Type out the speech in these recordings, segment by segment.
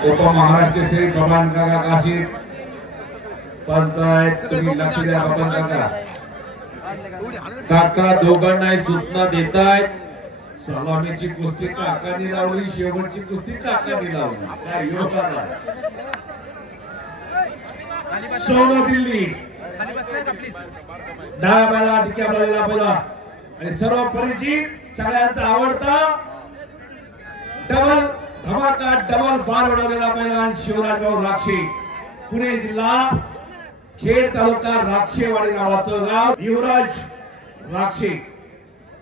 उपमहाराष्ट्र श्री बबन काका काशी पंचायत तुम्ही लक्ष द्या बबन काका काका दोघांना सूचना देतायत सलामीची कुस्ती काकांनी लावली शेवटची कुस्ती काकांनी लावली काय योग आला सोनो दिल्ली डाव्या बाला टिक्या बाला बोला आणि सर्व परिचित सगळ्यांचा आवडता डबल धमाका डबल बार उडवलेला पैलवान शिवराजभाऊ राक्षे पुणे जिल्हा खेड तालुका राक्षेवाडी नावाचं गाव युवराज राक्षे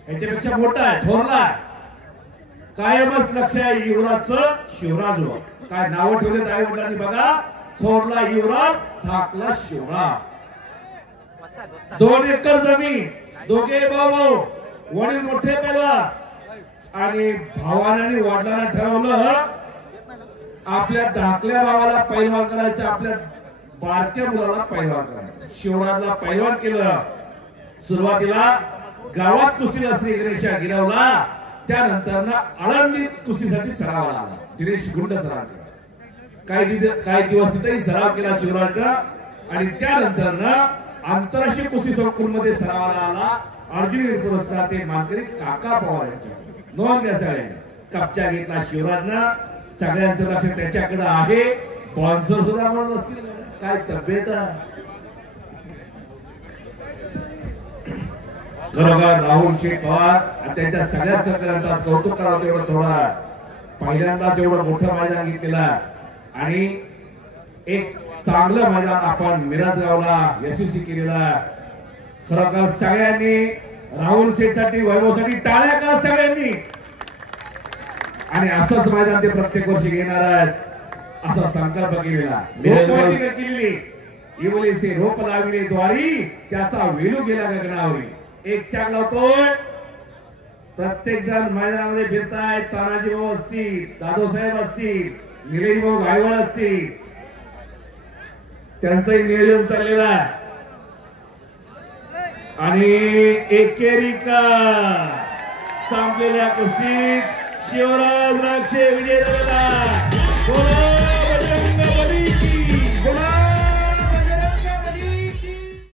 याच्यापेक्षा मोठा आहे थोरला कायमच लक्ष आहे युवराजचं शिवराजवर काय नाव ठेवले आई वडिलांनी बघा थोरला युवराज धाकला शिवराज 2 एकर जमीन दोघे भाऊ वडील मोठे पैलवान आणि भावाने वडिलांना ठरवलं आपल्या धाकल्या भावाला पैलवान करायचं आपल्या बारक्या मुलाला पैलवान करायचं शिवराजला पैलवान केलं सुरुवातीला गावात कुस्तीला श्री गणेशा गिरवला त्यानंतर ना आळंदीत कुस्तीसाठी सराव आला दिनेश गुंड सराव केला काही दिवस तिथेही सराव केला शिवराजचा आणि त्यानंतर ना आंतरराष्ट्रीय कुस्ती संकुलमध्ये सरावाला आला अर्जुन पुरस्काराचे मानकरी काका पवार यांच्या नोंद घ्या सगळ्यांनी कपचा घेतला शिवराजनं सगळ्यांचं लक्ष त्याच्याकडे आहे स्पॉन्सर सुद्धा म्हणत असतील काय तब्येत खरोखर राहुल शेठ पवार आणि त्यांच्या सगळ्या सहकार्यांचा कौतुक करावं तेवढं थोडा पहिल्यांदाच एवढं मोठं मैदान घेतलेलं आणि एक चांगलं मैदान आपण मिरज गावला यशस्वी केलेला खरोखर सगळ्यांनी राहुल शेठसाठी वैभवसाठी टाळ्या करा सगळ्यांनी आणि असंच मैदान ते प्रत्येक वर्षी घेणार आहेत असा संकल्प केलेला केलेली इवलेसे रोप लावले द्वारी त्याचा वेलू गेला गगनावरी एक चाक लावतोय प्रत्येक जण मैदानामध्ये फिरतायत तानाजी भाऊ असतील दादोसाहेब असतील निलेश भाऊ गायवळ असतील त्यांचंही नियोजन चाललेलं आहे आणि एकेरिका संपलेल्या कुस्तीत शिवराज राक्षे विजय झालेला